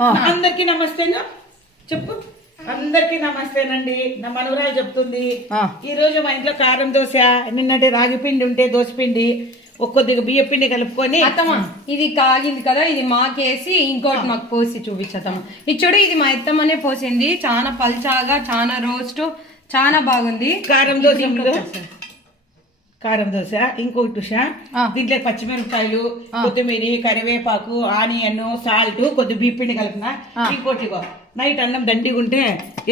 అందరికి నమస్తేనా చెప్పు. అందరికి నమస్తేనండి. నా మనవరాలు చెప్తుంది ఈ రోజు మా ఇంట్లో కారం దోశ, నిన్నటి రాగి పిండి ఉంటే దోశ పిండి ఒక్కొద్దిగా బియ్య పిండి కలుపుకొని. అత్తమ్మ ఇది కాగింది కదా, ఇది మాకేసి ఇంకోటి మాకు పోసి చూపించతమ్మ. ఇది చూడు, ఇది మా అత్తమ్మనే పోసింది. చాలా పల్చాగా, చాలా రోస్ట్, చాలా బాగుంది. కారం దోశ ఇంకొకటి ఉషా, దీంట్లో పచ్చిమిరపకాయలు, కొత్తిమీర, కరివేపాకు, ఆనియన్, సాల్ట్, కొద్ది బియ్య పిండి కలిపిన. ఇంకోటి నైట్ అన్నం దండిగా ఉంటే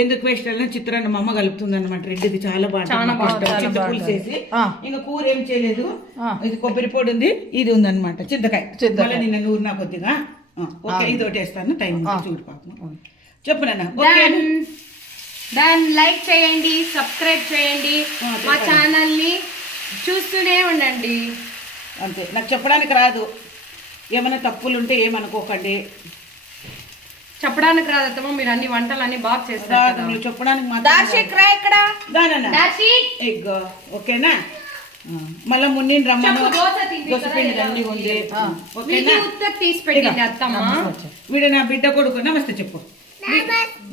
ఎందుకు వేస్ట్ అన్న చిత్రాన్నం అమ్మ కలుపుతుంది అనమాట. రెడ్డిది చాలా బాగుంటుంది. చింతపులుసేసి ఇంకా కూర ఏం చేయలేదు. ఇది కొబ్బరి పొడి ఉంది, ఇది ఉంది అనమాట చింతకాయ. మళ్ళీ నిన్న నూరు నా కొద్దిగా ఓకే. ఇది ఒకటి వేస్తాను, టైం చూడు పాపం. చెప్పు నాన్న. దాన్ని లైక్ చేయండి, సబ్స్క్రైబ్ చేయండి, మా ఛానల్ ని చూస్తూనే ఉండండి. అంతే, నాకు చెప్పడానికి రాదు. ఏమైనా తప్పులు ఉంటే ఏమనుకోకండి. చెప్పడానికి రాదమ్మా, మీరు అన్ని వంటలు అన్ని బాగా చేస్తారు. మీరు చెప్పడానికి ఓకేనా. మళ్ళా మున్ని రమ్మను, తీసి పెట్టింది అత్తమ్మ. వీడు నా బిడ్డ కొడుకు. నమస్తే చెప్పు.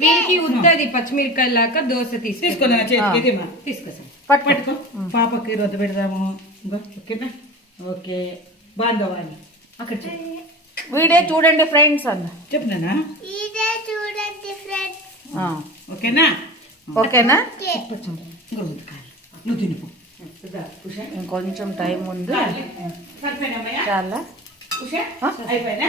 వీరికి ఉత్తది పచ్చిమిరకాయ లాగా దోశ తీసుకున్నా చేతికి. తీసుకో పట్టుకో. పాపకి రొద్ద పెడదాము. ఓకేనా. ఓకే బాంధవాన్ని అక్కడ వీడియో చూడండి ఫ్రెండ్స్ అన్న చెప్పినా. ఓకేనా. ఓకేనా. నువ్వు తినిపో. ఇంకొంచెం టైం ఉంది. చాలా అయిపోయినా